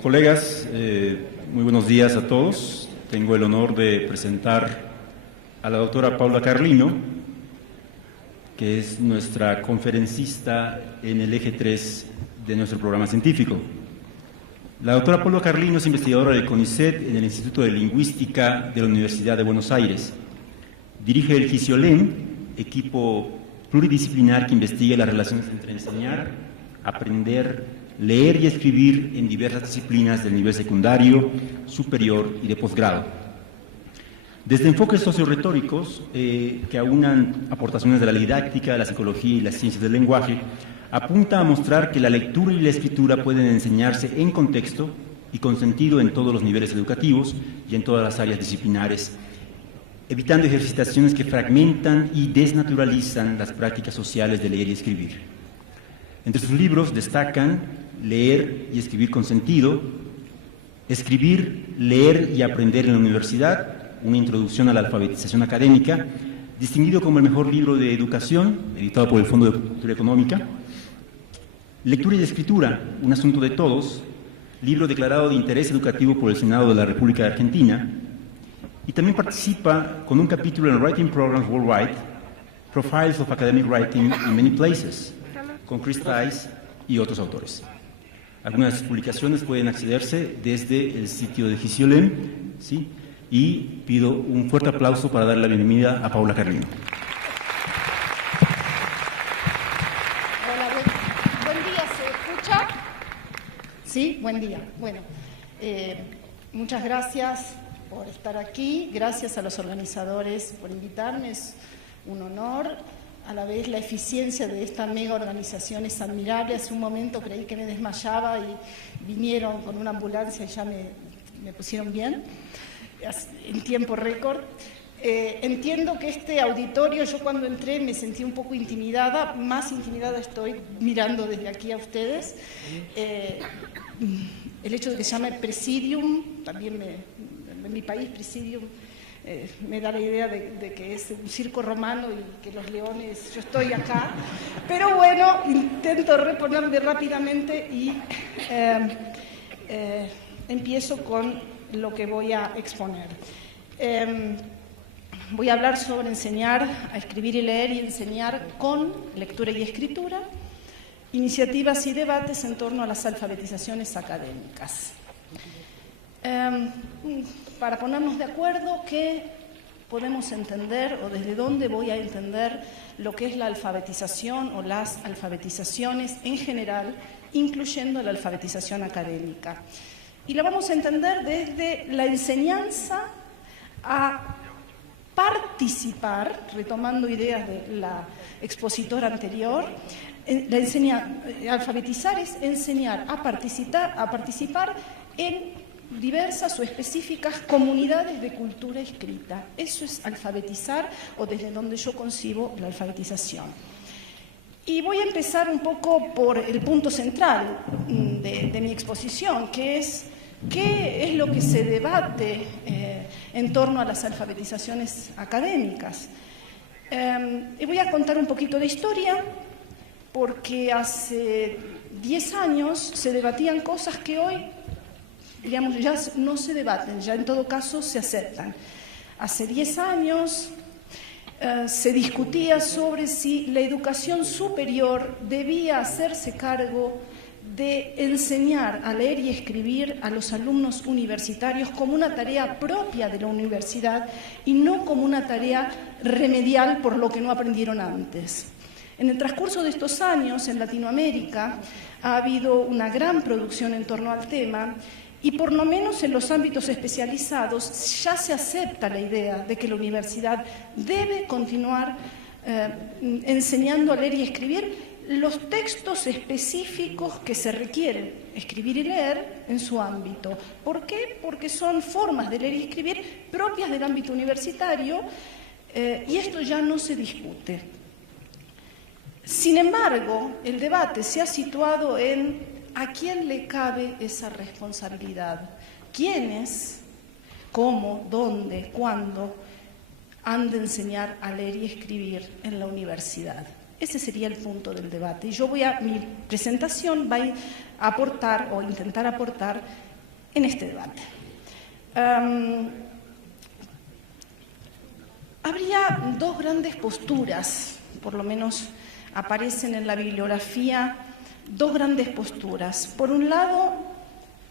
Colegas, muy buenos días a todos. Tengo el honor de presentar a la doctora Paula Carlino, que es nuestra conferencista en el eje 3 de nuestro programa científico. La doctora Paula Carlino es investigadora del CONICET en el Instituto de Lingüística de la Universidad de Buenos Aires. Dirige el GISIOLEM, equipo pluridisciplinar que investiga las relaciones entre enseñar, aprender, leer y escribir en diversas disciplinas del nivel secundario, superior y de posgrado. Desde enfoques socioretóricos que aunan aportaciones de la didáctica, de la psicología y las ciencias del lenguaje, apunta a mostrar que la lectura y la escritura pueden enseñarse en contexto y con sentido en todos los niveles educativos y en todas las áreas disciplinares, evitando ejercitaciones que fragmentan y desnaturalizan las prácticas sociales de leer y escribir. Entre sus libros destacan Leer y escribir con sentido, Escribir, leer y aprender en la universidad, una introducción a la alfabetización académica, distinguido como el mejor libro de educación, editado por el Fondo de Cultura Económica, Lectura y escritura, un asunto de todos, libro declarado de interés educativo por el Senado de la República de Argentina, y también participa con un capítulo en Writing Programs Worldwide, Profiles of Academic Writing in Many Places, con Chris Tice y otros autores. Algunas de sus publicaciones pueden accederse desde el sitio de GISIOLEM, ¿sí? Y pido un fuerte aplauso para darle la bienvenida a Paula Carlino. Hola, buen día, ¿se escucha? Sí, buen día. Bueno, muchas gracias por estar aquí, gracias a los organizadores por invitarme, es un honor. A la vez la eficiencia de esta mega organización es admirable. Hace un momento creí que me desmayaba y vinieron con una ambulancia y ya me pusieron bien, en tiempo récord. Entiendo que este auditorio, yo cuando entré me sentí un poco intimidada, más intimidada estoy mirando desde aquí a ustedes. El hecho de que se llame Presidium, también en mi país Presidium, me da la idea de que es un circo romano y que los leones, yo estoy acá, pero bueno, intento reponerme rápidamente y empiezo con lo que voy a exponer. Voy a hablar sobre enseñar a escribir y leer y enseñar con lectura y escritura, iniciativas y debates en torno a las alfabetizaciones académicas. Para ponernos de acuerdo, ¿qué podemos entender o desde dónde voy a entender lo que es la alfabetización o las alfabetizaciones en general, incluyendo la alfabetización académica? Y la vamos a entender desde la enseñanza a participar, retomando ideas de la expositora anterior. Alfabetizar es enseñar a participar en diversas o específicas comunidades de cultura escrita. Eso es alfabetizar, o desde donde yo concibo la alfabetización. Y voy a empezar un poco por el punto central de mi exposición, que es qué es lo que se debate en torno a las alfabetizaciones académicas. Y voy a contar un poquito de historia, porque hace 10 años se debatían cosas que hoy, digamos, ya no se debaten, ya en todo caso se aceptan. Hace 10 años se discutía sobre si la educación superior debía hacerse cargo de enseñar a leer y escribir a los alumnos universitarios como una tarea propia de la universidad y no como una tarea remedial por lo que no aprendieron antes. En el transcurso de estos años, en Latinoamérica, ha habido una gran producción en torno al tema. Y por lo menos en los ámbitos especializados ya se acepta la idea de que la universidad debe continuar enseñando a leer y escribir los textos específicos que se requieren escribir y leer en su ámbito. ¿Por qué? Porque son formas de leer y escribir propias del ámbito universitario y esto ya no se discute. Sin embargo, el debate se ha situado en ¿a quién le cabe esa responsabilidad? ¿Quiénes, cómo, dónde, cuándo han de enseñar a leer y escribir en la universidad? Ese sería el punto del debate. Y mi presentación va aportar o intentar aportar en este debate. Habría dos grandes posturas, por lo menos aparecen en la bibliografía, dos grandes posturas. Por un lado,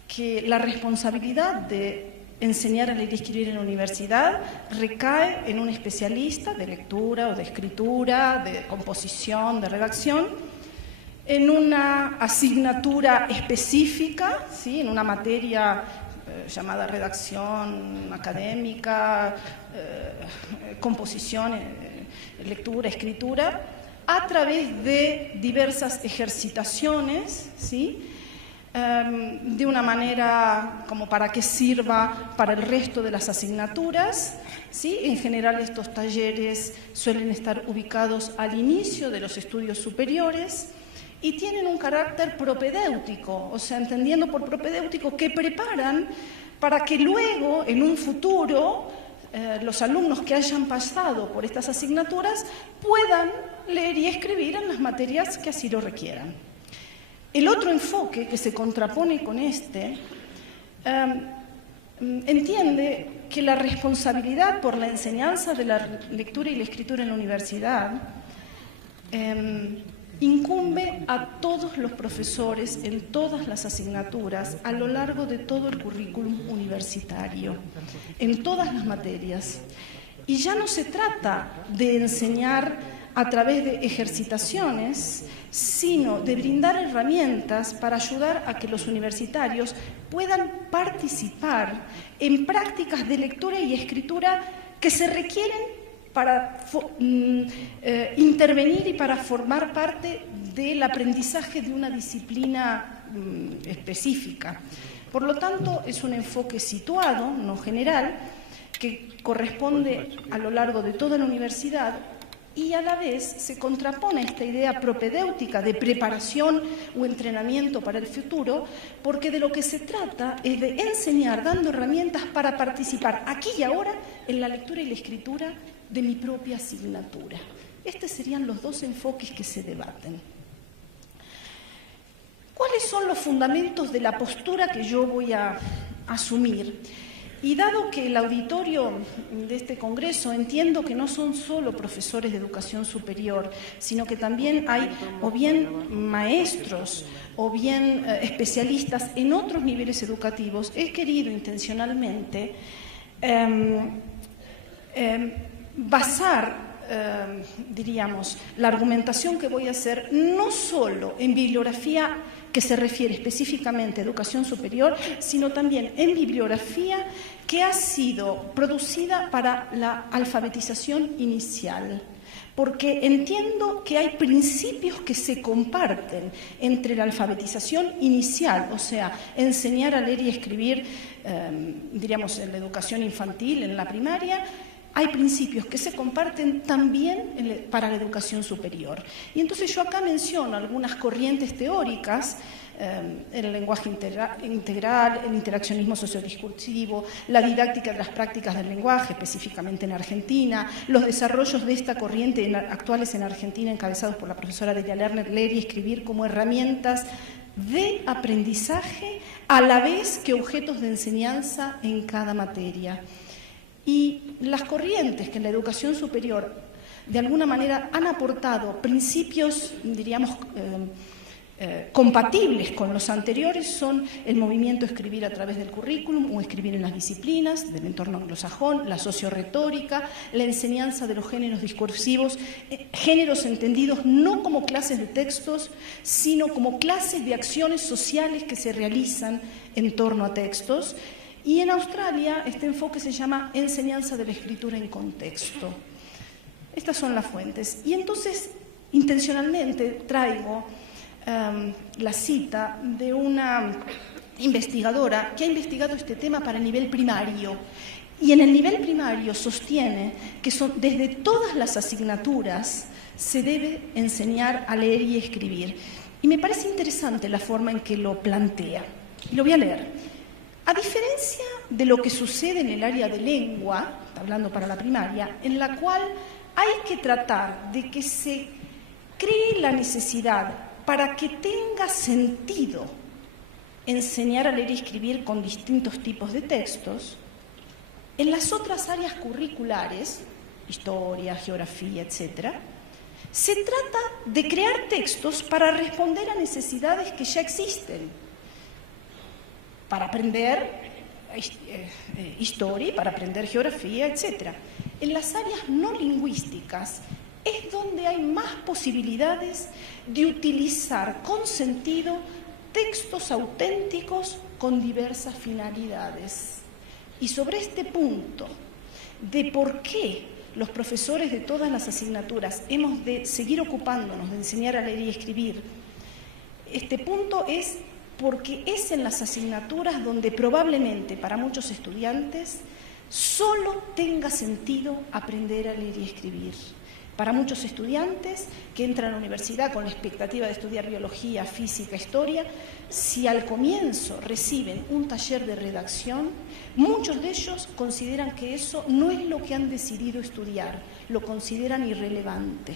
que la responsabilidad de enseñar a leer y escribir en la universidad recae en un especialista de lectura o de escritura, de composición, de redacción, en una asignatura específica, ¿sí?, en una materia llamada redacción académica, composición, lectura, escritura, a través de diversas ejercitaciones, ¿sí?, de una manera como para que sirva para el resto de las asignaturas, ¿sí? En general estos talleres suelen estar ubicados al inicio de los estudios superiores y tienen un carácter propedéutico, o sea, entendiendo por propedéutico que preparan para que luego, en un futuro, los alumnos que hayan pasado por estas asignaturas puedan leer y escribir en las materias que así lo requieran. El otro enfoque que se contrapone con este entiende que la responsabilidad por la enseñanza de la lectura y la escritura en la universidad incumbe a todos los profesores en todas las asignaturas a lo largo de todo el currículum universitario, en todas las materias. Y ya no se trata de enseñar a través de ejercitaciones, sino de brindar herramientas para ayudar a que los universitarios puedan participar en prácticas de lectura y escritura que se requieren para intervenir y para formar parte del aprendizaje de una disciplina específica. Por lo tanto, es un enfoque situado, no general, que corresponde a lo largo de toda la universidad y a la vez se contrapone a esta idea propedéutica de preparación o entrenamiento para el futuro, porque de lo que se trata es de enseñar dando herramientas para participar aquí y ahora en la lectura y la escritura de mi propia asignatura. Estos serían los dos enfoques que se debaten. ¿Cuáles son los fundamentos de la postura que yo voy a asumir? Y dado que el auditorio de este congreso entiendo que no son solo profesores de educación superior, sino que también hay o bien maestros o bien especialistas en otros niveles educativos, he querido intencionalmente basar diríamos, la argumentación que voy a hacer no solo en bibliografía que se refiere específicamente a educación superior, sino también en bibliografía que ha sido producida para la alfabetización inicial, porque entiendo que hay principios que se comparten entre la alfabetización inicial, o sea, enseñar a leer y escribir, diríamos, en la educación infantil, en la primaria. Hay principios que se comparten también para la educación superior. Y entonces yo acá menciono algunas corrientes teóricas, el lenguaje integral, el interaccionismo sociodiscursivo, la didáctica de las prácticas del lenguaje, específicamente en Argentina, los desarrollos de esta corriente actuales en Argentina, encabezados por la profesora Delia Lerner, leer y escribir como herramientas de aprendizaje a la vez que objetos de enseñanza en cada materia. Y las corrientes que en la educación superior de alguna manera han aportado principios, diríamos, compatibles con los anteriores son el movimiento escribir a través del currículum o escribir en las disciplinas del entorno anglosajón, la socioretórica, la enseñanza de los géneros discursivos, géneros entendidos no como clases de textos, sino como clases de acciones sociales que se realizan en torno a textos. Y en Australia este enfoque se llama enseñanza de la escritura en contexto. Estas son las fuentes. Y entonces, intencionalmente, traigo la cita de una investigadora que ha investigado este tema para el nivel primario. Y en el nivel primario sostiene que desde todas las asignaturas se debe enseñar a leer y escribir. Y me parece interesante la forma en que lo plantea. Lo voy a leer. A diferencia de lo que sucede en el área de lengua, hablando para la primaria, en la cual hay que tratar de que se cree la necesidad para que tenga sentido enseñar a leer y escribir con distintos tipos de textos. En las otras áreas curriculares, historia, geografía, etc., se trata de crear textos para responder a necesidades que ya existen, para aprender historia, para aprender geografía, etc. En las áreas no lingüísticas es donde hay más posibilidades de utilizar con sentido textos auténticos con diversas finalidades. Y sobre este punto de por qué los profesores de todas las asignaturas hemos de seguir ocupándonos de enseñar a leer y escribir, este punto es porque es en las asignaturas donde probablemente para muchos estudiantes solo tenga sentido aprender a leer y escribir. Para muchos estudiantes que entran a la universidad con la expectativa de estudiar biología, física, historia, si al comienzo reciben un taller de redacción, muchos de ellos consideran que eso no es lo que han decidido estudiar, lo consideran irrelevante.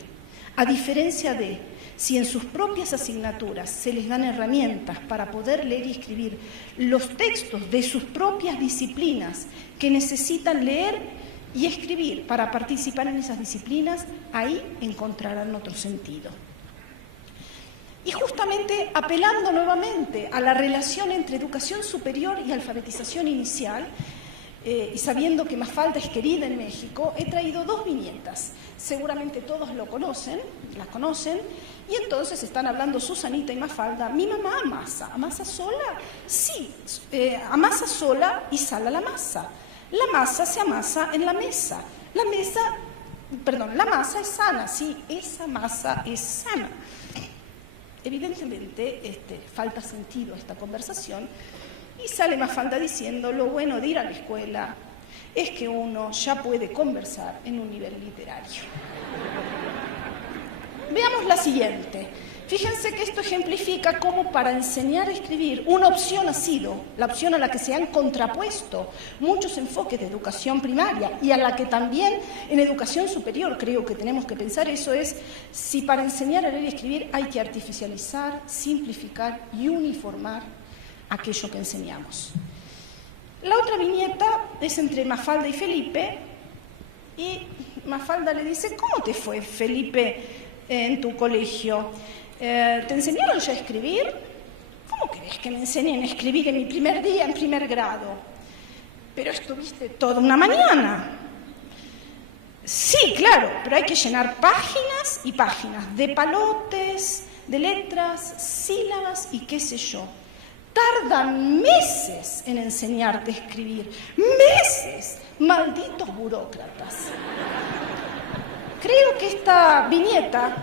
A diferencia de si en sus propias asignaturas se les dan herramientas para poder leer y escribir los textos de sus propias disciplinas que necesitan leer y escribir para participar en esas disciplinas, ahí encontrarán otro sentido. Y justamente apelando nuevamente a la relación entre educación superior y alfabetización inicial, y sabiendo que Mafalda es querida en México, he traído dos viñetas. Seguramente todos las conocen, y entonces están hablando Susanita y Mafalda. Mi mamá amasa. ¿Amasa sola? Sí, amasa sola y sala la masa. La masa se amasa en la mesa. La masa es sana, sí, esa masa es sana. Evidentemente falta sentido a esta conversación y sale Mafalda diciendo: lo bueno de ir a la escuela es que uno ya puede conversar en un nivel literario. Veamos la siguiente. Fíjense que esto ejemplifica cómo para enseñar a escribir una opción ha sido la opción a la que se han contrapuesto muchos enfoques de educación primaria y a la que también en educación superior creo que tenemos que pensar. Eso es, si para enseñar a leer y escribir hay que artificializar, simplificar y uniformar aquello que enseñamos. La otra viñeta es entre Mafalda y Felipe, y Mafalda le dice: ¿cómo te fue, Felipe, en tu colegio? ¿Te enseñaron ya a escribir? ¿Cómo querés que me enseñen a escribir en mi primer día en primer grado? Pero estuviste toda una mañana. Sí, claro, pero hay que llenar páginas y páginas de palotes, de letras, sílabas y qué sé yo. Tardan meses en enseñarte a escribir. ¡Meses! Malditos burócratas. Creo que esta viñeta,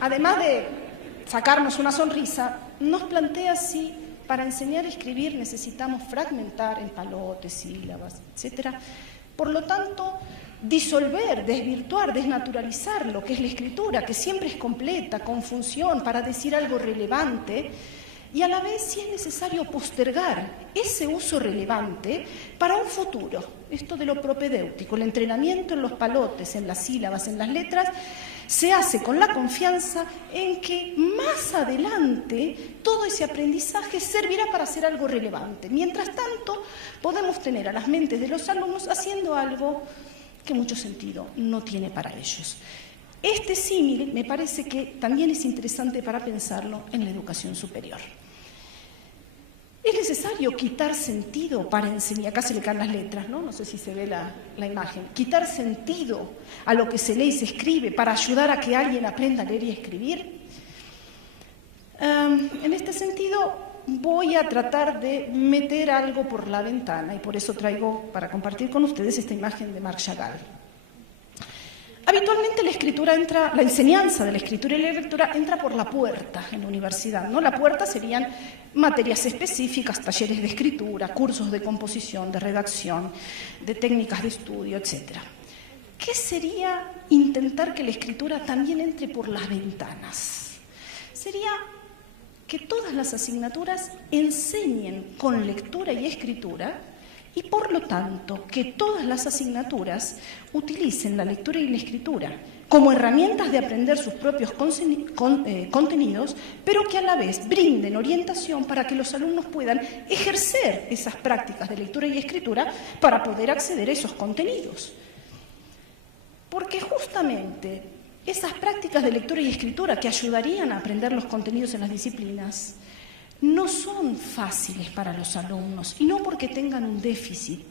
además de sacarnos una sonrisa, nos plantea si para enseñar a escribir necesitamos fragmentar en palotes, sílabas, etc. Por lo tanto, disolver, desvirtuar, desnaturalizar lo que es la escritura, que siempre es completa, con función, para decir algo relevante, y a la vez, si es necesario, postergar ese uso relevante para un futuro. Esto de lo propedéutico, el entrenamiento en los palotes, en las sílabas, en las letras, se hace con la confianza en que más adelante todo ese aprendizaje servirá para hacer algo relevante. Mientras tanto, podemos tener a las mentes de los alumnos haciendo algo que mucho sentido no tiene para ellos. Este símil me parece que también es interesante para pensarlo en la educación superior. Es necesario quitar sentido para enseñar, acá se le caen las letras, ¿no? No sé si se ve la imagen, quitar sentido a lo que se lee y se escribe para ayudar a que alguien aprenda a leer y a escribir. En este sentido voy a tratar de meter algo por la ventana y por eso traigo para compartir con ustedes esta imagen de Marc Chagall. Habitualmente la enseñanza de la escritura y la lectura entra por la puerta en la universidad, ¿no? La puerta serían materias específicas, talleres de escritura, cursos de composición, de redacción, de técnicas de estudio, etc. ¿Qué sería intentar que la escritura también entre por las ventanas? Sería que todas las asignaturas enseñen con lectura y escritura y por lo tanto que todas las asignaturas utilicen la lectura y la escritura como herramientas de aprender sus propios contenidos, pero que a la vez brinden orientación para que los alumnos puedan ejercer esas prácticas de lectura y escritura para poder acceder a esos contenidos. Porque justamente esas prácticas de lectura y escritura que ayudarían a aprender los contenidos en las disciplinas no son fáciles para los alumnos, y no porque tengan un déficit,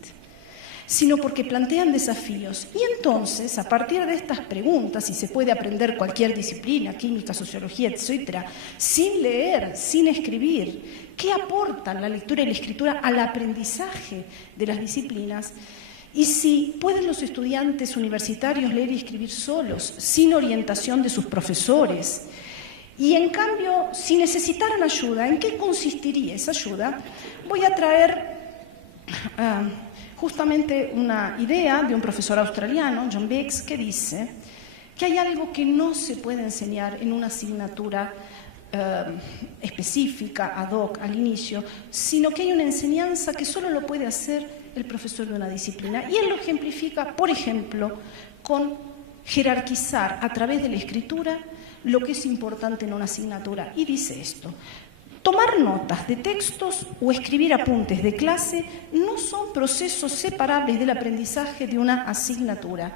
sino porque plantean desafíos. Y entonces, a partir de estas preguntas, si se puede aprender cualquier disciplina, química, sociología, etcétera, sin leer, sin escribir, ¿qué aportan la lectura y la escritura al aprendizaje de las disciplinas? Y si pueden los estudiantes universitarios leer y escribir solos, sin orientación de sus profesores, y en cambio, si necesitaran ayuda, ¿en qué consistiría esa ayuda? Voy a traer justamente una idea de un profesor australiano, John Biggs, que dice que hay algo que no se puede enseñar en una asignatura específica, ad hoc, al inicio, sino que hay una enseñanza que solo lo puede hacer el profesor de una disciplina. Y él lo ejemplifica, por ejemplo, con jerarquizar a través de la escritura lo que es importante en una asignatura. Y dice esto: tomar notas de textos o escribir apuntes de clase no son procesos separables del aprendizaje de una asignatura,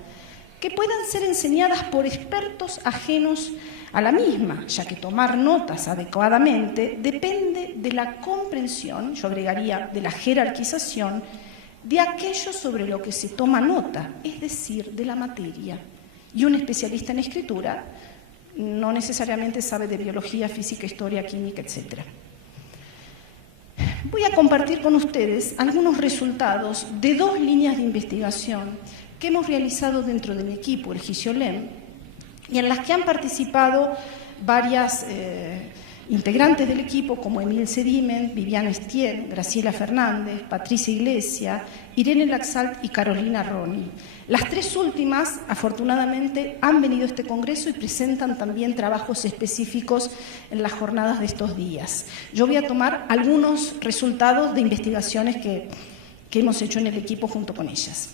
que puedan ser enseñadas por expertos ajenos a la misma, ya que tomar notas adecuadamente depende de la comprensión, yo agregaría de la jerarquización, de aquello sobre lo que se toma nota, es decir, de la materia. Y un especialista en escritura no necesariamente sabe de biología, física, historia, química, etc. Voy a compartir con ustedes algunos resultados de 2 líneas de investigación que hemos realizado dentro del equipo, el GISIOLEM, y en las que han participado varias integrantes del equipo, como Emil Sedimen, Viviana Estienne, Graciela Fernández, Patricia Iglesia, Irene Laxalt y Carolina Roni. Las 3 últimas, afortunadamente, han venido a este congreso y presentan también trabajos específicos en las jornadas de estos días. Yo voy a tomar algunos resultados de investigaciones que hemos hecho en el equipo junto con ellas.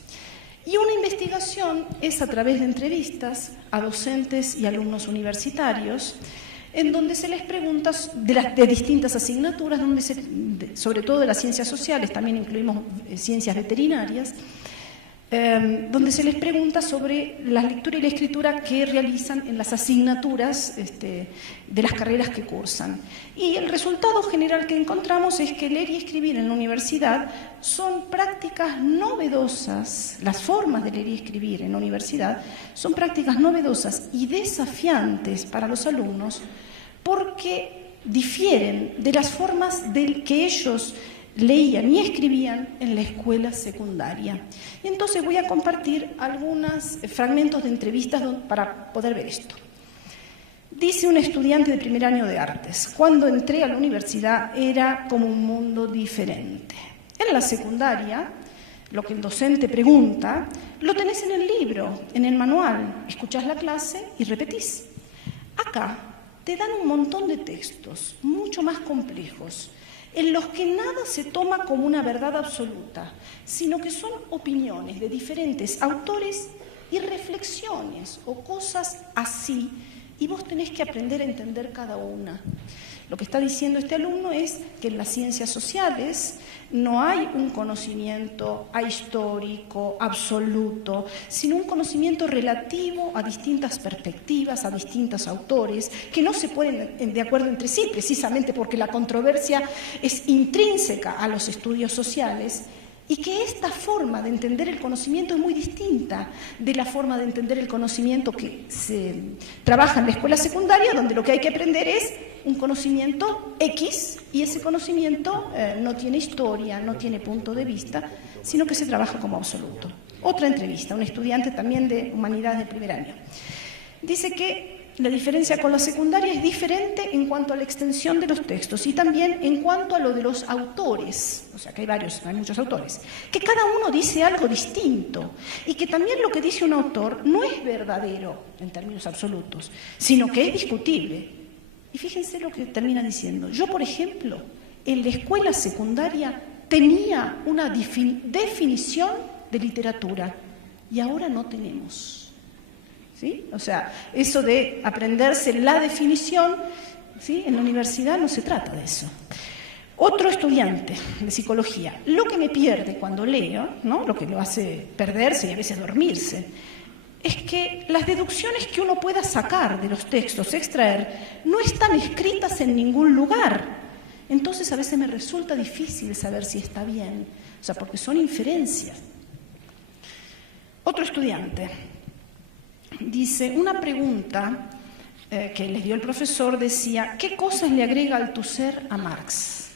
Y una investigación es a través de entrevistas a docentes y alumnos universitarios, en donde se les pregunta de distintas asignaturas, sobre todo de las ciencias sociales, también incluimos ciencias veterinarias, donde se les pregunta sobre la lectura y la escritura que realizan en las asignaturas de las carreras que cursan. Y el resultado general que encontramos es que leer y escribir en la universidad son prácticas novedosas, las formas de leer y escribir en la universidad son prácticas novedosas y desafiantes para los alumnos porque difieren de las formas que ellos leían y escribían en la escuela secundaria. Y entonces voy a compartir algunos fragmentos de entrevistas para poder ver esto. Dice un estudiante de primer año de artes: cuando entré a la universidad era como un mundo diferente. En la secundaria, lo que el docente pregunta, lo tenés en el libro, en el manual, escuchás la clase y repetís. Acá te dan un montón de textos, mucho más complejos, en los que nada se toma como una verdad absoluta, sino que son opiniones de diferentes autores y reflexiones o cosas así, y vos tenés que aprender a entender cada una. Lo que está diciendo este alumno es que en las ciencias sociales no hay un conocimiento ahistórico, absoluto, sino un conocimiento relativo a distintas perspectivas, a distintos autores, que no se ponen de acuerdo entre sí, precisamente porque la controversia es intrínseca a los estudios sociales, y que esta forma de entender el conocimiento es muy distinta de la forma de entender el conocimiento que se trabaja en la escuela secundaria, donde lo que hay que aprender es un conocimiento X, y ese conocimiento no tiene historia, no tiene punto de vista, sino que se trabaja como absoluto. Otra entrevista, un estudiante también de humanidades de primer año. Dice que la diferencia con la secundaria es diferente en cuanto a la extensión de los textos y también en cuanto a lo de los autores, o sea que hay muchos autores, que cada uno dice algo distinto y que también lo que dice un autor no es verdadero en términos absolutos, sino que es discutible. Y fíjense lo que termina diciendo: yo, por ejemplo, en la escuela secundaria tenía una definición de literatura y ahora no tenemos. ¿Sí? O sea, eso de aprenderse la definición, ¿sí? En la universidad no se trata de eso. Otro estudiante de psicología, lo que me pierde cuando leo, ¿no? Lo que lo hace perderse y a veces dormirse, es que las deducciones que uno pueda sacar de los textos, extraer, no están escritas en ningún lugar. Entonces a veces me resulta difícil saber si está bien, o sea, porque son inferencias. Otro estudiante dice, una pregunta que les dio el profesor decía, ¿qué cosas le agrega Althusser a Marx?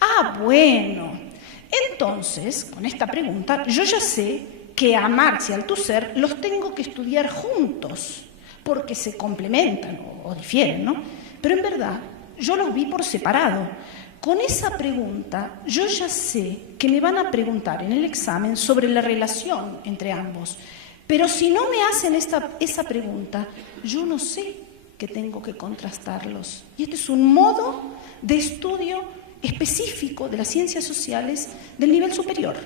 Ah, bueno, entonces, con esta pregunta, yo ya sé que a Marx y a Althusser los tengo que estudiar juntos, porque se complementan o difieren, ¿no? Pero en verdad, yo los vi por separado. Con esa pregunta, yo ya sé que me van a preguntar en el examen sobre la relación entre ambos. Pero si no me hacen esa pregunta, yo no sé que tengo que contrastarlos. Y este es un modo de estudio específico de las ciencias sociales del nivel superior.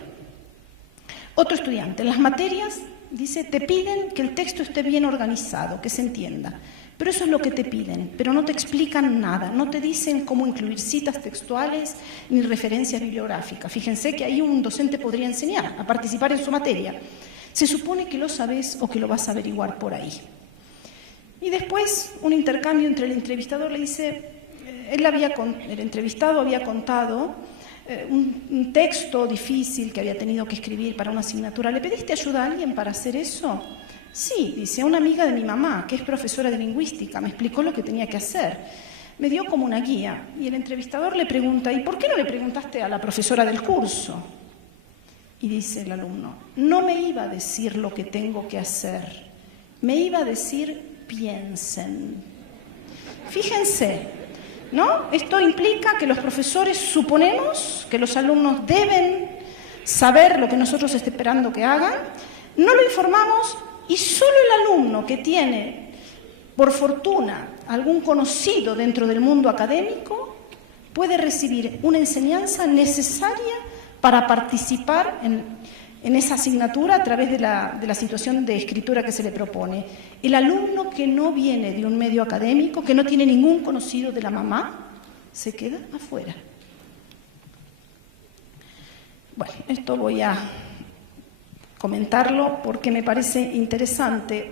Otro estudiante, en las materias, dice, te piden que el texto esté bien organizado, que se entienda. Pero eso es lo que te piden, pero no te explican nada, no te dicen cómo incluir citas textuales ni referencias bibliográficas. Fíjense que ahí un docente podría enseñar a participar en su materia. Se supone que lo sabes o que lo vas a averiguar por ahí. Y después, un intercambio entre el entrevistador le dice, el entrevistado había contado un texto difícil que había tenido que escribir para una asignatura. ¿Le pediste ayuda a alguien para hacer eso? Sí, dice, a una amiga de mi mamá, que es profesora de lingüística, me explicó lo que tenía que hacer. Me dio como una guía. Y el entrevistador le pregunta, ¿y por qué no le preguntaste a la profesora del curso? Y dice el alumno, no me iba a decir lo que tengo que hacer, me iba a decir piensen. Fíjense, ¿no? Esto implica que los profesores suponemos que los alumnos deben saber lo que nosotros estamos esperando que hagan, no lo informamos y solo el alumno que tiene, por fortuna, algún conocido dentro del mundo académico puede recibir una enseñanza necesaria para participar en esa asignatura a través de la situación de escritura que se le propone. El alumno que no viene de un medio académico, que no tiene ningún conocido de la mamá, se queda afuera. Bueno, esto voy a comentarlo porque me parece interesante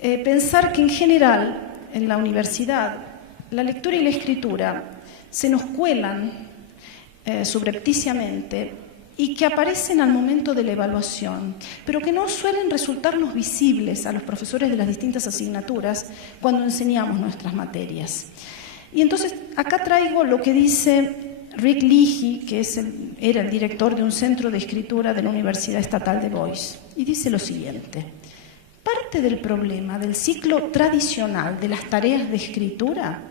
pensar que en general en la universidad la lectura y la escritura se nos cuelan subrepticiamente y que aparecen al momento de la evaluación, pero que no suelen resultarnos visibles a los profesores de las distintas asignaturas cuando enseñamos nuestras materias. Y entonces acá traigo lo que dice Rick Leahy, que era el director de un centro de escritura de la Universidad Estatal de Boise, y dice lo siguiente: parte del problema del ciclo tradicional de las tareas de escritura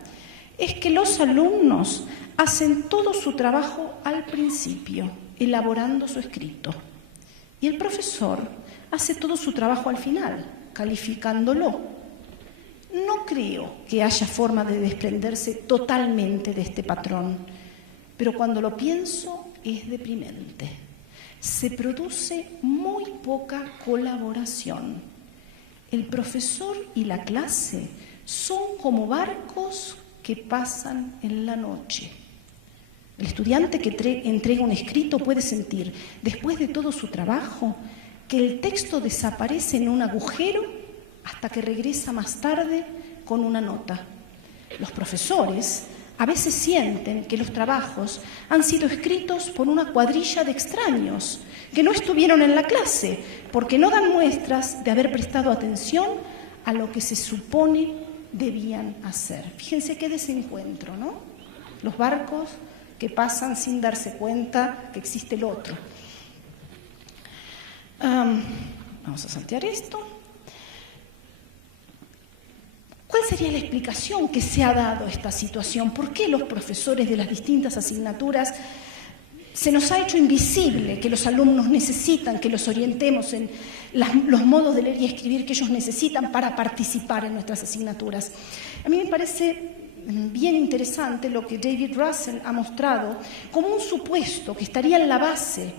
es que los alumnos hacen todo su trabajo al principio, elaborando su escrito, y el profesor hace todo su trabajo al final, calificándolo. No creo que haya forma de desprenderse totalmente de este patrón, pero cuando lo pienso es deprimente. Se produce muy poca colaboración. El profesor y la clase son como barcos que pasan en la noche. El estudiante que entrega un escrito puede sentir, después de todo su trabajo, que el texto desaparece en un agujero hasta que regresa más tarde con una nota. Los profesores a veces sienten que los trabajos han sido escritos por una cuadrilla de extraños que no estuvieron en la clase porque no dan muestras de haber prestado atención a lo que se supone debían hacer. Fíjense qué desencuentro, ¿no? Los barcos que pasan sin darse cuenta que existe el otro. Vamos a saltear esto. ¿Cuál sería la explicación que se ha dado a esta situación? ¿Por qué los profesores de las distintas asignaturas se nos ha hecho invisible que los alumnos necesitan que los orientemos en los modos de leer y escribir que ellos necesitan para participar en nuestras asignaturas? A mí me parece bien interesante lo que David Russell ha mostrado como un supuesto que estaría en la base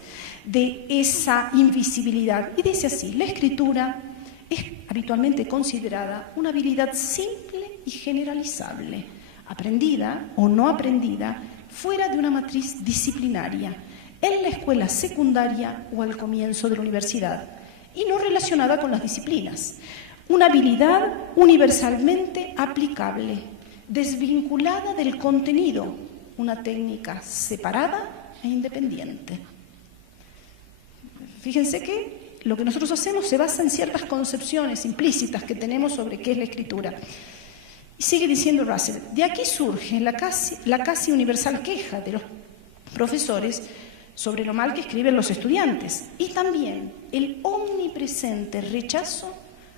de esa invisibilidad. Y dice así: la escritura es habitualmente considerada una habilidad simple y generalizable, aprendida o no aprendida, fuera de una matriz disciplinaria, en la escuela secundaria o al comienzo de la universidad, y no relacionada con las disciplinas. Una habilidad universalmente aplicable, desvinculada del contenido, una técnica separada e independiente. Fíjense que lo que nosotros hacemos se basa en ciertas concepciones implícitas que tenemos sobre qué es la escritura. Y sigue diciendo Russell: de aquí surge la casi universal queja de los profesores sobre lo mal que escriben los estudiantes, y también el omnipresente rechazo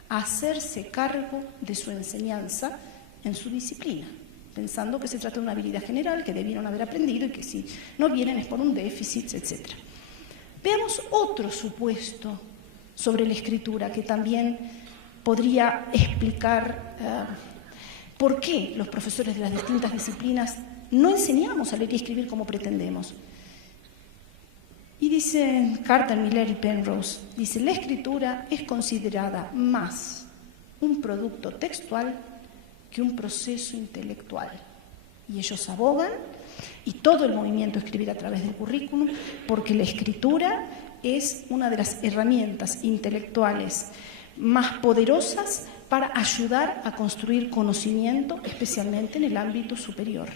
a hacerse cargo de su enseñanza en su disciplina, pensando que se trata de una habilidad general que debieron haber aprendido y que si no vienen es por un déficit, etc. Veamos otro supuesto sobre la escritura que también podría explicar por qué los profesores de las distintas disciplinas no enseñamos a leer y escribir como pretendemos. Y dicen Carter, Miller y Penrose, dice: la escritura es considerada más un producto textual que un proceso intelectual. Y ellos abogan, y todo el movimiento Escribir a través del currículum, porque la escritura es una de las herramientas intelectuales más poderosas para ayudar a construir conocimiento, especialmente en el ámbito superior.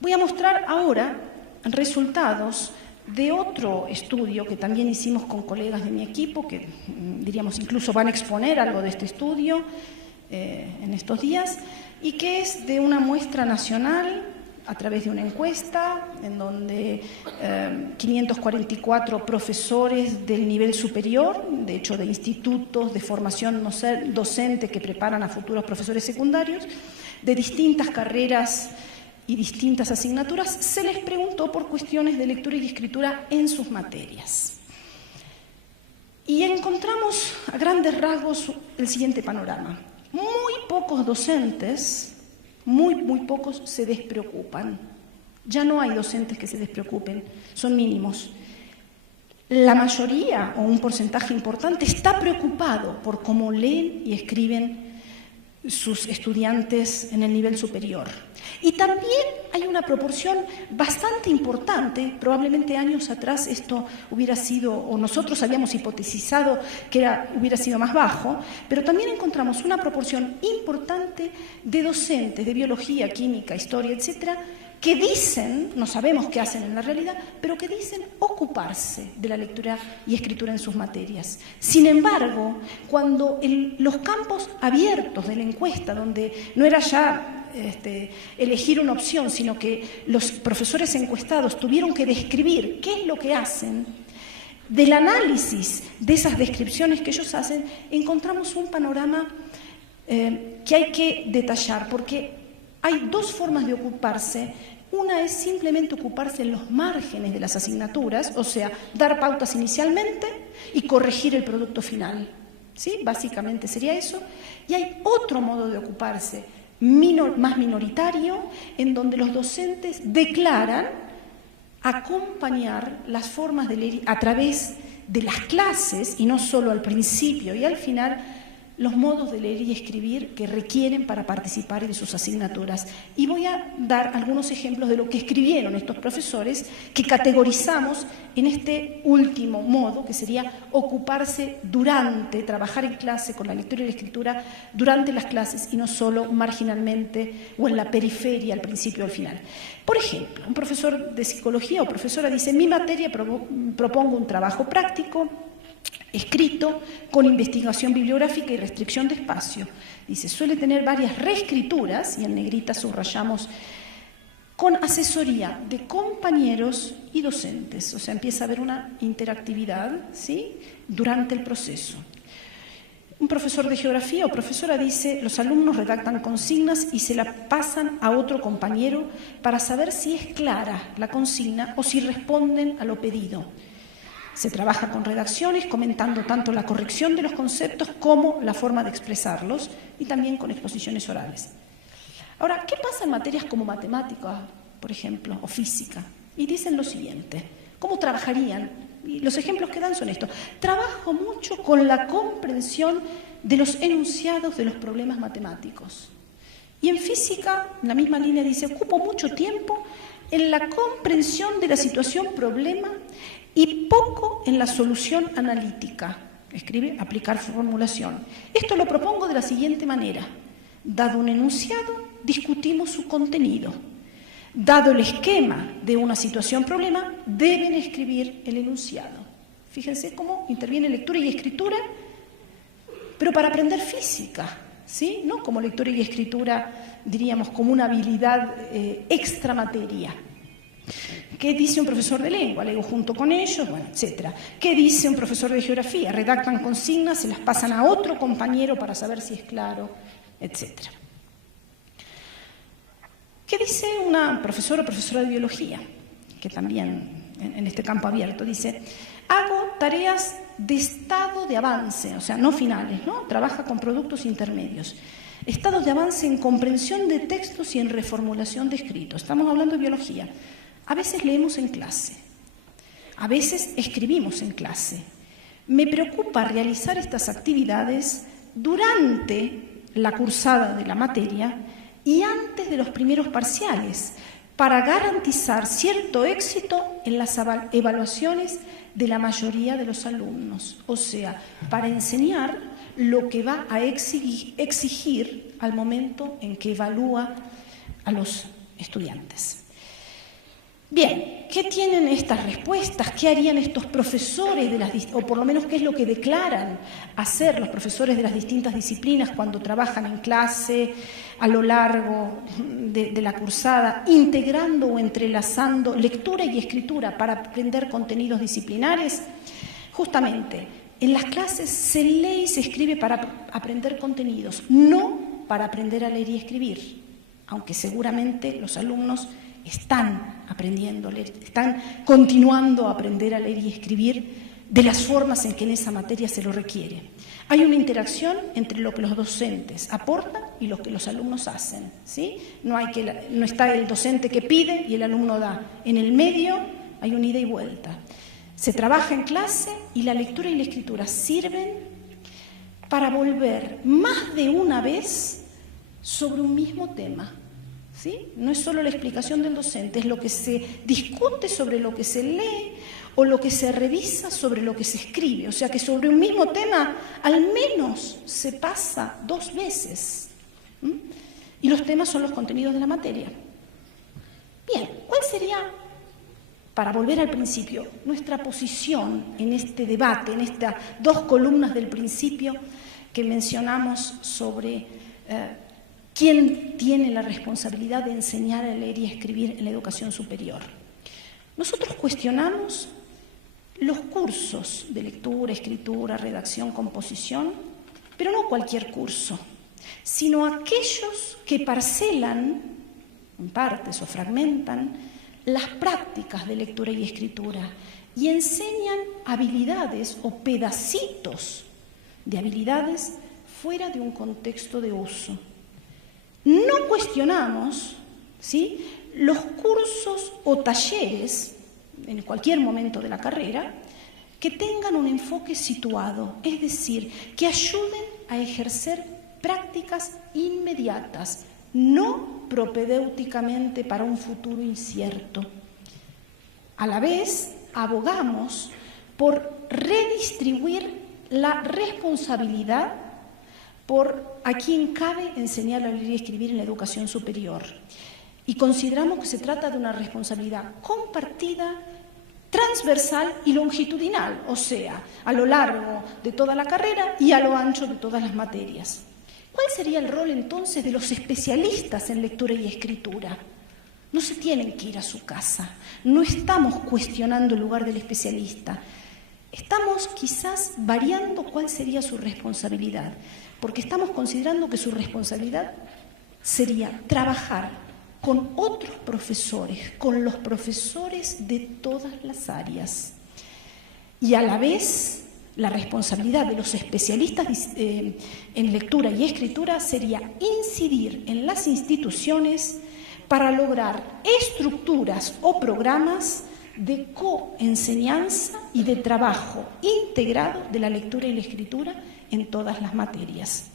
Voy a mostrar ahora resultados de otro estudio que también hicimos con colegas de mi equipo, que diríamos incluso van a exponer algo de este estudio en estos días, y que es de una muestra nacional a través de una encuesta en donde 544 profesores del nivel superior, de hecho de institutos de formación docente que preparan a futuros profesores secundarios, de distintas carreras y distintas asignaturas, se les preguntó por cuestiones de lectura y escritura en sus materias. Y encontramos a grandes rasgos el siguiente panorama. Muy pocos docentes, muy pocos se despreocupan. Ya no hay docentes que se despreocupen, son mínimos. La mayoría, o un porcentaje importante, está preocupado por cómo leen y escriben sus estudiantes en el nivel superior. Y también hay una proporción bastante importante, probablemente años atrás esto hubiera sido, o nosotros habíamos hipotesizado que hubiera sido más bajo, pero también encontramos una proporción importante de docentes de biología, química, historia, etcétera, que dicen, no sabemos qué hacen en la realidad, pero que dicen ocuparse de la lectura y escritura en sus materias. Sin embargo, cuando los campos abiertos de la encuesta, donde no era ya elegir una opción, sino que los profesores encuestados tuvieron que describir qué es lo que hacen, del análisis de esas descripciones que ellos hacen, encontramos un panorama que hay que detallar, porque hay dos formas de ocuparse. Una es simplemente ocuparse en los márgenes de las asignaturas, o sea, dar pautas inicialmente y corregir el producto final. ¿Sí? Básicamente sería eso. Y hay otro modo de ocuparse, más minoritario, en donde los docentes declaran acompañar las formas de leer a través de las clases, y no solo al principio y al final, los modos de leer y escribir que requieren para participar de sus asignaturas. Y voy a dar algunos ejemplos de lo que escribieron estos profesores, que categorizamos en este último modo, que sería ocuparse trabajar en clase con la lectura y la escritura durante las clases y no solo marginalmente o en la periferia al principio o al final. Por ejemplo, un profesor de psicología o profesora dice: en mi materia propongo un trabajo práctico, escrito, con investigación bibliográfica y restricción de espacio. Dice, suele tener varias reescrituras, y en negrita subrayamos, con asesoría de compañeros y docentes. O sea, empieza a haber una interactividad, ¿sí?, durante el proceso. Un profesor de geografía o profesora dice, los alumnos redactan consignas y se la pasan a otro compañero para saber si es clara la consigna o si responden a lo pedido. Se trabaja con redacciones, comentando tanto la corrección de los conceptos como la forma de expresarlos, y también con exposiciones orales. Ahora, ¿qué pasa en materias como matemáticas, por ejemplo, o física? Y dicen lo siguiente: ¿cómo trabajarían? Y los ejemplos que dan son estos. Trabajo mucho con la comprensión de los enunciados de los problemas matemáticos. Y en física, en la misma línea dice, ocupo mucho tiempo en la comprensión de la situación problema y poco en la solución analítica. Escribe, aplicar formulación. Esto lo propongo de la siguiente manera. Dado un enunciado, discutimos su contenido. Dado el esquema de una situación-problema, deben escribir el enunciado. Fíjense cómo interviene lectura y escritura, pero para aprender física, ¿sí? No como lectura y escritura, diríamos, como una habilidad extra materia. ¿Qué dice un profesor de lengua? Leo junto con ellos, bueno, etc. ¿Qué dice un profesor de geografía? Redactan consignas, se las pasan a otro compañero para saber si es claro, etc. ¿Qué dice una profesora o profesora de biología? Que también en este campo abierto dice, hago tareas de estado de avance, o sea, no finales, ¿no? Trabaja con productos intermedios. Estados de avance en comprensión de textos y en reformulación de escritos. Estamos hablando de biología. A veces leemos en clase, a veces escribimos en clase. Me preocupa realizar estas actividades durante la cursada de la materia y antes de los primeros parciales, para garantizar cierto éxito en las evaluaciones de la mayoría de los alumnos. O sea, para enseñar lo que va a exigir al momento en que evalúa a los estudiantes. Bien, ¿qué tienen estas respuestas? ¿Qué harían estos profesores o por lo menos qué es lo que declaran hacer los profesores de las distintas disciplinas cuando trabajan en clase a lo largo de la cursada, integrando o entrelazando lectura y escritura para aprender contenidos disciplinares? Justamente, en las clases se lee y se escribe para aprender contenidos, no para aprender a leer y escribir, aunque seguramente los alumnos están aprendiendo a leer, están continuando a aprender a leer y escribir de las formas en que en esa materia se lo requiere. Hay una interacción entre lo que los docentes aportan y lo que los alumnos hacen, ¿sí? No está el docente que pide y el alumno da. En el medio hay un ida y vuelta. Se trabaja en clase y la lectura y la escritura sirven para volver más de una vez sobre un mismo tema. ¿Sí? No es solo la explicación del docente, es lo que se discute sobre lo que se lee o lo que se revisa sobre lo que se escribe. O sea que sobre un mismo tema al menos se pasa 2 veces. Y los temas son los contenidos de la materia. Bien, ¿cuál sería, para volver al principio, nuestra posición en este debate, en estas 2 columnas del principio que mencionamos sobre ¿quién tiene la responsabilidad de enseñar a leer y a escribir en la educación superior? Nosotros cuestionamos los cursos de lectura, escritura, redacción, composición, pero no cualquier curso, sino aquellos que parcelan, en partes o fragmentan, las prácticas de lectura y escritura y enseñan habilidades o pedacitos de habilidades fuera de un contexto de uso. No cuestionamos, ¿sí?, los cursos o talleres, en cualquier momento de la carrera, que tengan un enfoque situado, es decir, que ayuden a ejercer prácticas inmediatas, no propedéuticamente para un futuro incierto. A la vez, abogamos por redistribuir la responsabilidad por a quien cabe enseñar a leer y escribir en la educación superior. Y consideramos que se trata de una responsabilidad compartida, transversal y longitudinal, o sea, a lo largo de toda la carrera y a lo ancho de todas las materias. ¿Cuál sería el rol entonces de los especialistas en lectura y escritura? No se tienen que ir a su casa, no estamos cuestionando el lugar del especialista, estamos quizás variando cuál sería su responsabilidad, porque estamos considerando que su responsabilidad sería trabajar con otros profesores, con los profesores de todas las áreas, y a la vez la responsabilidad de los especialistas en lectura y escritura sería incidir en las instituciones para lograr estructuras o programas de coenseñanza y de trabajo integrado de la lectura y la escritura en todas las materias.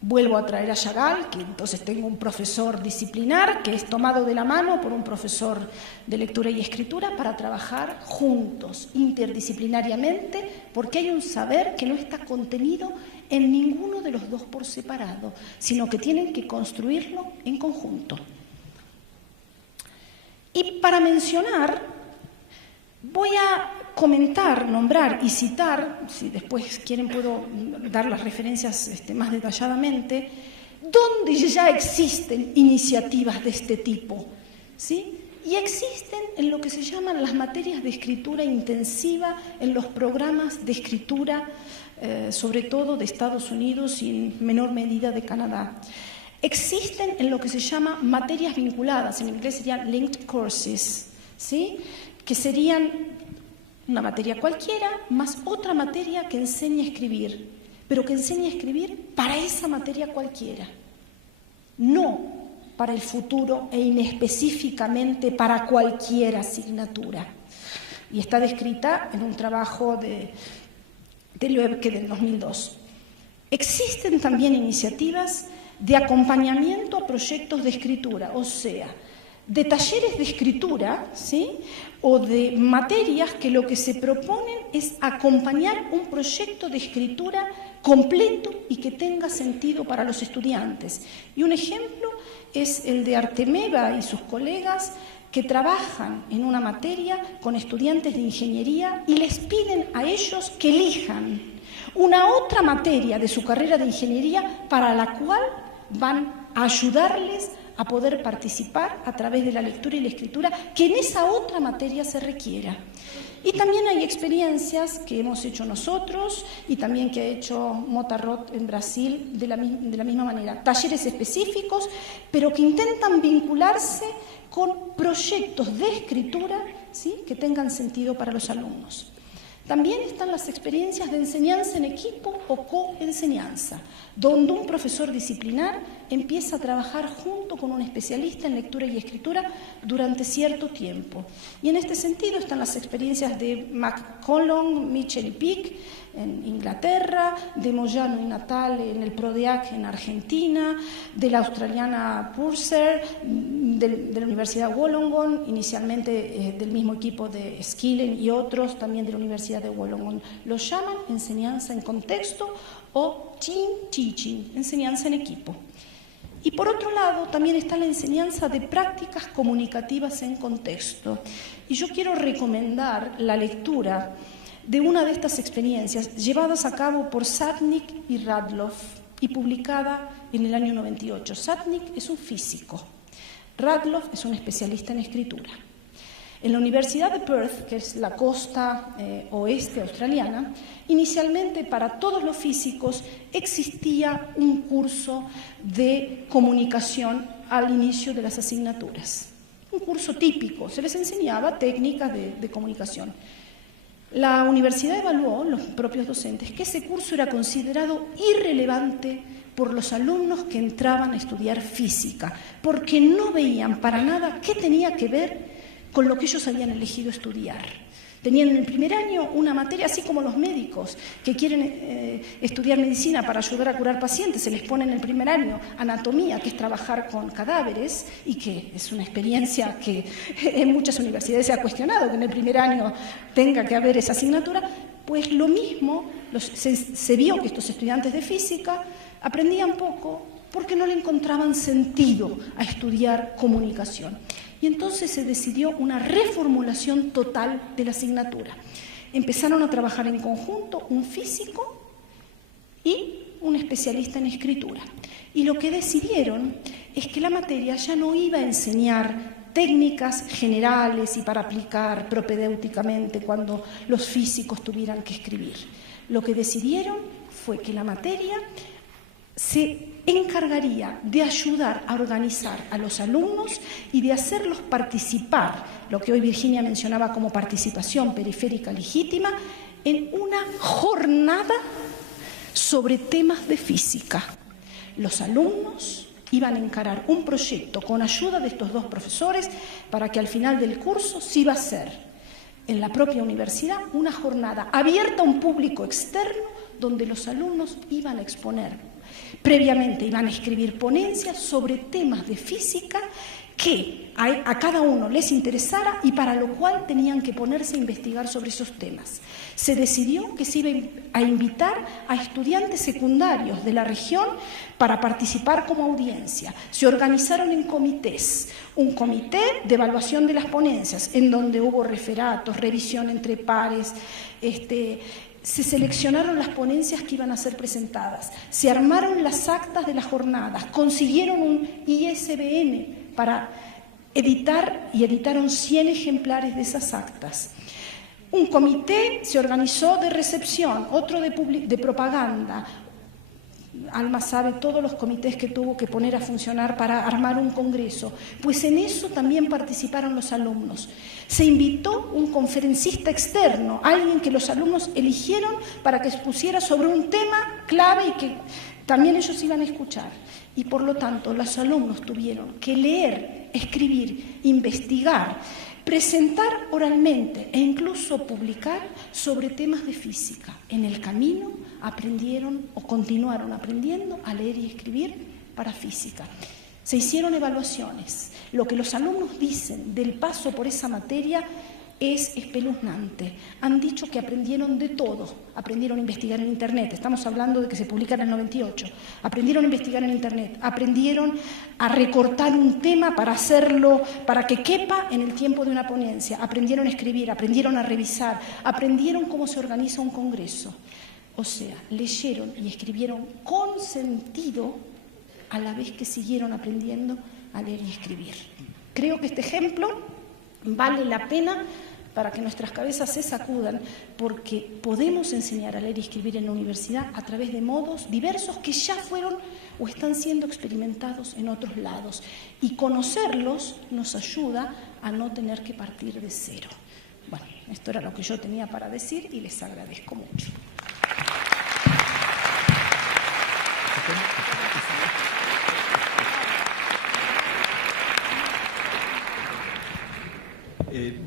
Vuelvo a traer a Chagall, que entonces tengo un profesor disciplinar que es tomado de la mano por un profesor de lectura y escritura para trabajar juntos, interdisciplinariamente, porque hay un saber que no está contenido en ninguno de los dos por separado, sino que tienen que construirlo en conjunto. Y para mencionar, voy a comentar, nombrar y citar, si después quieren puedo dar las referencias más detalladamente, donde ya existen iniciativas de este tipo, ¿sí? Y existen en lo que se llaman las materias de escritura intensiva, en los programas de escritura, sobre todo de Estados Unidos y en menor medida de Canadá. Existen en lo que se llama materias vinculadas, en inglés serían linked courses, ¿sí? Que serían una materia cualquiera más otra materia que enseña a escribir, pero que enseña a escribir para esa materia cualquiera, no para el futuro e inespecíficamente para cualquier asignatura. Y está descrita en un trabajo de Loebke del 2002. Existen también iniciativas de acompañamiento a proyectos de escritura, o sea, de talleres de escritura, ¿sí? O de materias que lo que se proponen es acompañar un proyecto de escritura completo y que tenga sentido para los estudiantes. Y un ejemplo es el de Artemeva y sus colegas que trabajan en una materia con estudiantes de ingeniería y les piden a ellos que elijan una otra materia de su carrera de ingeniería para la cual van a ayudarles a poder participar a través de la lectura y la escritura que en esa otra materia se requiera. Y también hay experiencias que hemos hecho nosotros y también que ha hecho Motarrot en Brasil de la misma manera. Talleres específicos, pero que intentan vincularse con proyectos de escritura, ¿sí? Que tengan sentido para los alumnos. También están las experiencias de enseñanza en equipo o coenseñanza, donde un profesor disciplinar empieza a trabajar junto con un especialista en lectura y escritura durante cierto tiempo. Y en este sentido están las experiencias de McCollum, Mitchell y Peake en Inglaterra, de Moyano y Natale en el PRODEAC en Argentina, de la australiana Purser, de la Universidad de Wollongong, inicialmente del mismo equipo de Skillen y otros también de la Universidad de Wollongong. Lo llaman enseñanza en contexto o team teaching, enseñanza en equipo. Y por otro lado, también está la enseñanza de prácticas comunicativas en contexto. Y yo quiero recomendar la lectura de una de estas experiencias llevadas a cabo por Satnik y Radloff y publicada en el año 98. Satnik es un físico, Radloff es un especialista en escritura. En la Universidad de Perth, que es la costa oeste australiana, inicialmente para todos los físicos existía un curso de comunicación al inicio de las asignaturas. Un curso típico, se les enseñaba técnicas de comunicación. La universidad evaluó, los propios docentes, que ese curso era considerado irrelevante por los alumnos que entraban a estudiar física, porque no veían para nada qué tenía que ver con lo que ellos habían elegido estudiar. Tenían en el primer año una materia, así como los médicos que quieren estudiar medicina para ayudar a curar pacientes, se les pone en el primer año anatomía, que es trabajar con cadáveres, y que es una experiencia que en muchas universidades se ha cuestionado, que en el primer año tenga que haber esa asignatura. Pues lo mismo, se vio que estos estudiantes de física aprendían poco porque no le encontraban sentido a estudiar comunicación. Y entonces se decidió una reformulación total de la asignatura. Empezaron a trabajar en conjunto un físico y un especialista en escritura. Y lo que decidieron es que la materia ya no iba a enseñar técnicas generales y para aplicar propedéuticamente cuando los físicos tuvieran que escribir. Lo que decidieron fue que la materia se encargaría de ayudar a organizar a los alumnos y de hacerlos participar, lo que hoy Virginia mencionaba como participación periférica legítima, en una jornada sobre temas de física. Los alumnos iban a encarar un proyecto con ayuda de estos dos profesores para que al final del curso se iba a hacer en la propia universidad una jornada abierta a un público externo donde los alumnos iban a exponer. Previamente iban a escribir ponencias sobre temas de física que a cada uno les interesara y para lo cual tenían que ponerse a investigar sobre esos temas. Se decidió que se iba a invitar a estudiantes secundarios de la región para participar como audiencia. Se organizaron en comités, un comité de evaluación de las ponencias, en donde hubo referatos, revisión entre pares, se seleccionaron las ponencias que iban a ser presentadas, se armaron las actas de las jornadas, consiguieron un ISBN para editar y editaron 100 ejemplares de esas actas. Un comité se organizó de recepción, otro de propaganda. Alma sabe todos los comités que tuvo que poner a funcionar para armar un congreso, pues en eso también participaron los alumnos. Se invitó un conferencista externo, alguien que los alumnos eligieron para que expusiera sobre un tema clave y que también ellos iban a escuchar. Y por lo tanto los alumnos tuvieron que leer, escribir, investigar, presentar oralmente e incluso publicar sobre temas de física. En el camino aprendieron o continuaron aprendiendo a leer y escribir para física. Se hicieron evaluaciones. Lo que los alumnos dicen del paso por esa materia es espeluznante. Han dicho que aprendieron de todo. Aprendieron a investigar en Internet. Estamos hablando de que se publica en el 98. Aprendieron a investigar en Internet. Aprendieron a recortar un tema para hacerlo, para que quepa en el tiempo de una ponencia. Aprendieron a escribir, aprendieron a revisar, aprendieron cómo se organiza un congreso. O sea, leyeron y escribieron con sentido a la vez que siguieron aprendiendo a leer y escribir. Creo que este ejemplo vale la pena para que nuestras cabezas se sacudan, porque podemos enseñar a leer y escribir en la universidad a través de modos diversos que ya fueron o están siendo experimentados en otros lados. Y conocerlos nos ayuda a no tener que partir de cero. Bueno, esto era lo que yo tenía para decir y les agradezco mucho.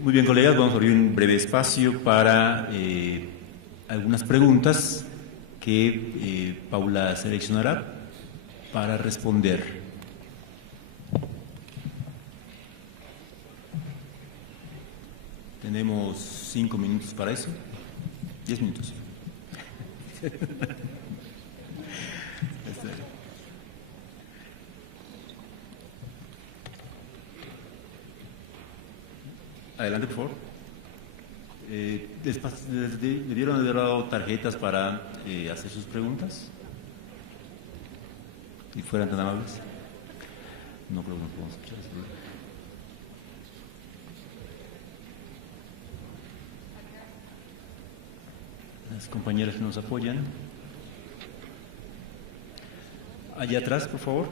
Muy bien, colegas, vamos a abrir un breve espacio para algunas preguntas que Paula seleccionará para responder. Tenemos 5 minutos para eso. 10 minutos. Adelante, por favor. ¿Debieron haber dado tarjetas para hacer sus preguntas? Si fueran tan amables. No creo que nos podamos escuchar. Las compañeras que nos apoyan. Allá atrás, por favor.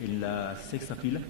En la 6ª fila.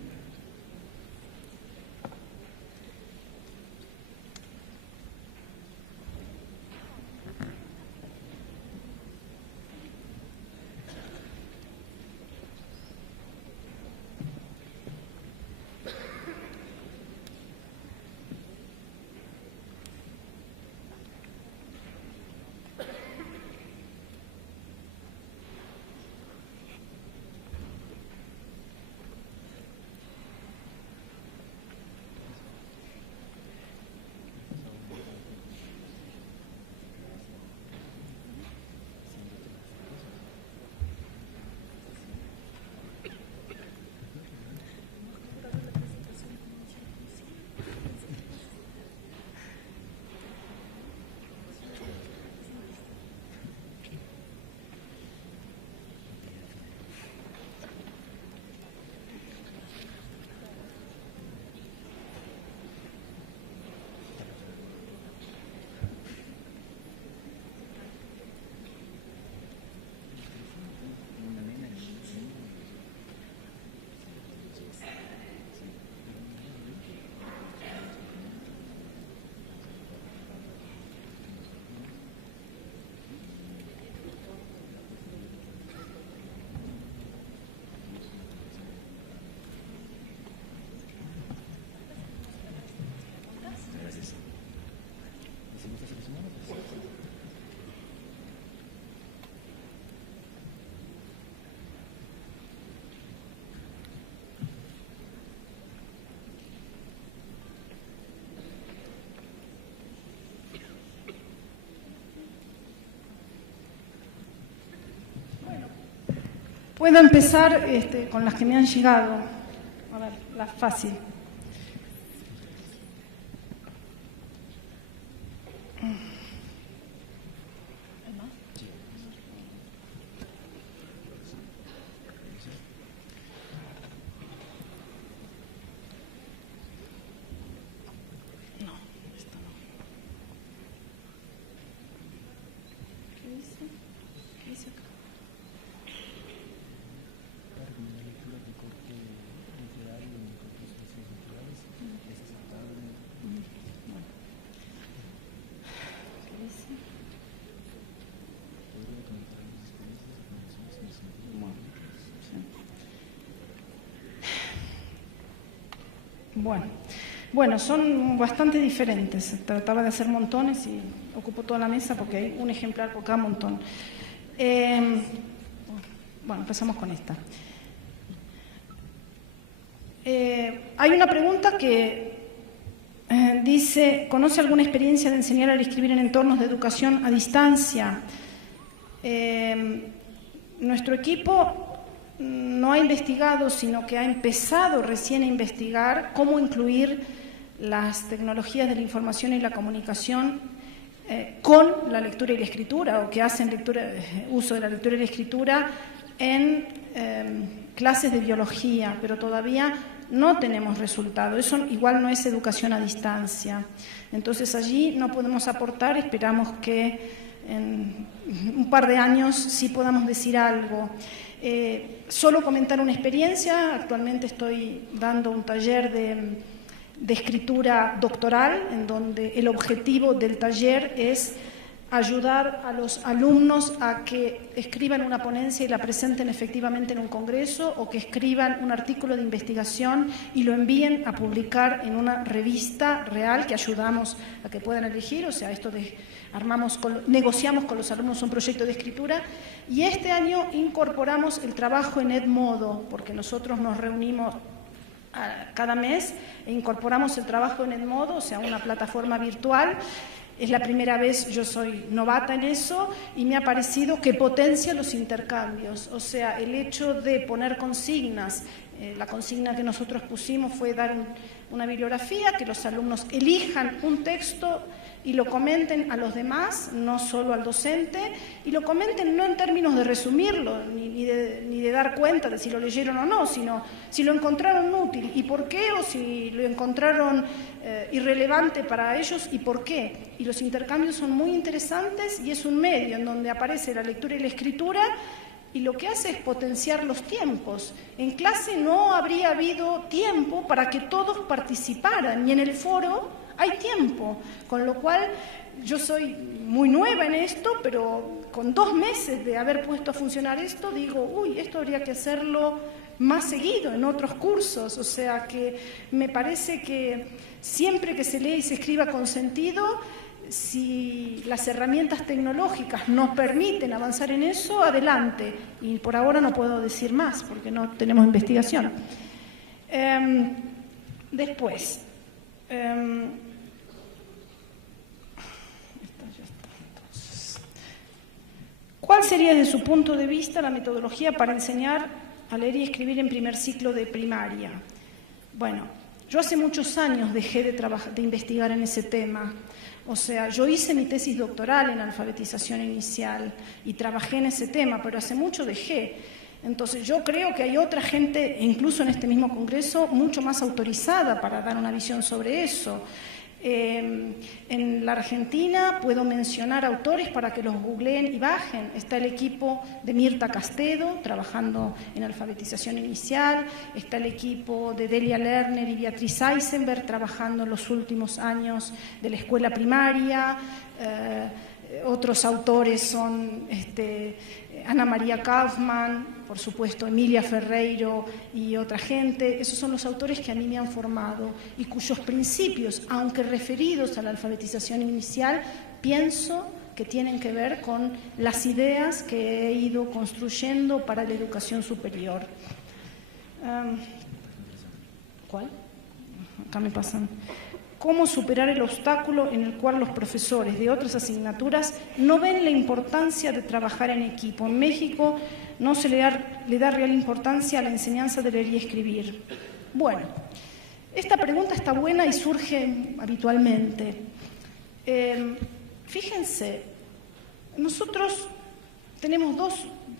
Puedo empezar con las que me han llegado. A ver, la fácil. Bueno, son bastante diferentes. Trataba de hacer montones y ocupo toda la mesa porque hay un ejemplar por cada montón. Bueno, empezamos con esta. Hay una pregunta que dice, ¿conoce alguna experiencia de enseñar a escribir en entornos de educación a distancia? Nuestro equipo no ha investigado, sino que ha empezado recién a investigar cómo incluir las tecnologías de la información y la comunicación con la lectura y la escritura, o que hacen uso de la lectura y la escritura en clases de biología, pero todavía no tenemos resultado. Eso igual no es educación a distancia. Entonces allí no podemos aportar, esperamos que en un par de años sí podamos decir algo. Solo comentar una experiencia. Actualmente estoy dando un taller de escritura doctoral, en donde el objetivo del taller es ayudar a los alumnos a que escriban una ponencia y la presenten efectivamente en un congreso, o que escriban un artículo de investigación y lo envíen a publicar en una revista real que ayudamos a que puedan elegir. O sea, esto de negociamos con los alumnos un proyecto de escritura, y este año incorporamos el trabajo en Edmodo, porque nosotros nos reunimos cada mes e incorporamos el trabajo en Edmodo, o sea, una plataforma virtual. Es la primera vez, yo soy novata en eso, y me ha parecido que potencia los intercambios. O sea, el hecho de poner consignas, la consigna que nosotros pusimos fue dar una bibliografía, que los alumnos elijan un texto y lo comenten a los demás, no solo al docente, y lo comenten no en términos de resumirlo, ni de dar cuenta de si lo leyeron o no, sino si lo encontraron útil y por qué, o si lo encontraron irrelevante para ellos y por qué. Y los intercambios son muy interesantes, y es un medio en donde aparece la lectura y la escritura, y lo que hace es potenciar los tiempos. En clase no habría habido tiempo para que todos participaran, y en el foro hay tiempo, con lo cual yo soy muy nueva en esto, pero con 2 meses de haber puesto a funcionar esto, digo, uy, esto habría que hacerlo más seguido en otros cursos. O sea que me parece que siempre que se lee y se escriba con sentido, si las herramientas tecnológicas nos permiten avanzar en eso, adelante. Y por ahora no puedo decir más, porque no tenemos investigación. Después... ¿cuál sería, desde su punto de vista, la metodología para enseñar a leer y escribir en primer ciclo de primaria? Bueno, yo hace muchos años dejé de investigar en ese tema. O sea, yo hice mi tesis doctoral en alfabetización inicial y trabajé en ese tema, pero hace mucho dejé. Entonces yo creo que hay otra gente, incluso en este mismo congreso, mucho más autorizada para dar una visión sobre eso. En la Argentina puedo mencionar autores para que los googleen y bajen. Está el equipo de Mirta Castedo trabajando en alfabetización inicial, está el equipo de Delia Lerner y Beatriz Eisenberg trabajando en los últimos años de la escuela primaria. Otros autores son Ana María Kaufman, por supuesto Emilia Ferreiro y otra gente. Esos son los autores que a mí me han formado y cuyos principios, aunque referidos a la alfabetización inicial, pienso que tienen que ver con las ideas que he ido construyendo para la educación superior. ¿Cuál? Acá me pasan. cómo superar el obstáculo en el cual los profesores de otras asignaturas no ven la importancia de trabajar en equipo. En México no se le da real importancia a la enseñanza de leer y escribir. Bueno, esta pregunta está buena y surge habitualmente. Fíjense, nosotros tenemos dos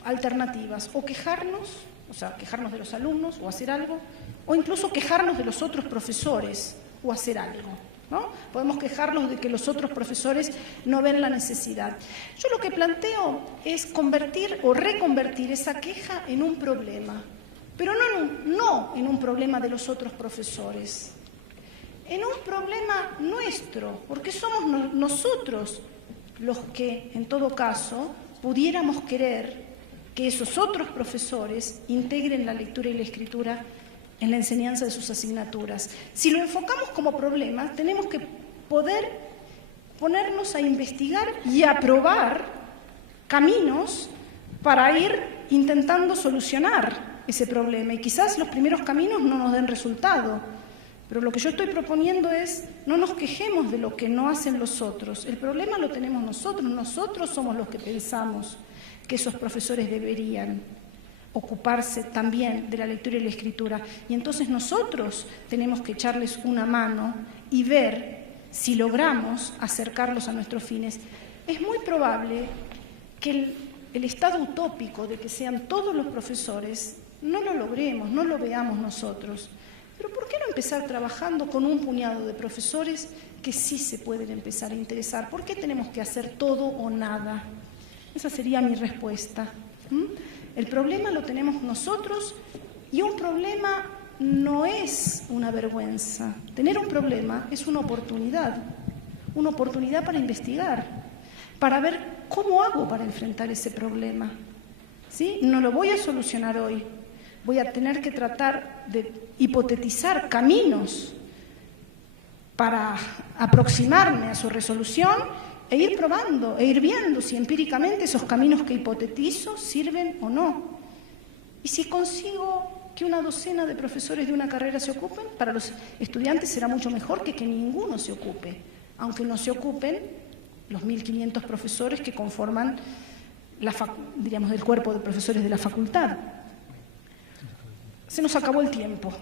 alternativas, o quejarnos, o sea, quejarnos de los alumnos o hacer algo, o incluso quejarnos de los otros profesores o hacer algo, ¿no? Podemos quejarnos de que los otros profesores no ven la necesidad. Yo lo que planteo es convertir o reconvertir esa queja en un problema, pero no en un problema de los otros profesores, en un problema nuestro, porque somos nosotros los que, en todo caso, pudiéramos querer que esos otros profesores integren la lectura y la escritura en la enseñanza de sus asignaturas. Si lo enfocamos como problema, tenemos que poder ponernos a investigar y a probar caminos para ir intentando solucionar ese problema. Y quizás los primeros caminos no nos den resultado, pero lo que yo estoy proponiendo es no nos quejemos de lo que no hacen los otros. El problema lo tenemos nosotros somos los que pensamos que esos profesores deberían ocuparse también de la lectura y la escritura. Y entonces nosotros tenemos que echarles una mano y ver si logramos acercarlos a nuestros fines. Es muy probable que el estado utópico de que sean todos los profesores no lo logremos, no lo veamos nosotros. Pero ¿por qué no empezar trabajando con un puñado de profesores que sí se pueden empezar a interesar? ¿Por qué tenemos que hacer todo o nada? Esa sería mi respuesta. El problema lo tenemos nosotros y un problema no es una vergüenza. Tener un problema es una oportunidad para investigar, para ver cómo hago para enfrentar ese problema. ¿Sí? No lo voy a solucionar hoy. Voy a tener que tratar de hipotetizar caminos para aproximarme a su resolución e ir probando, e ir viendo si empíricamente esos caminos que hipotetizo sirven o no. Y si consigo que una docena de profesores de una carrera se ocupen, para los estudiantes será mucho mejor que ninguno se ocupe, aunque no se ocupen los 1.500 profesores que conforman diríamos, el cuerpo de profesores de la facultad. Se nos acabó el tiempo.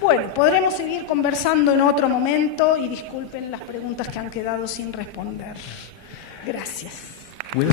Bueno, podremos seguir conversando en otro momento y disculpen las preguntas que han quedado sin responder. Gracias. Pues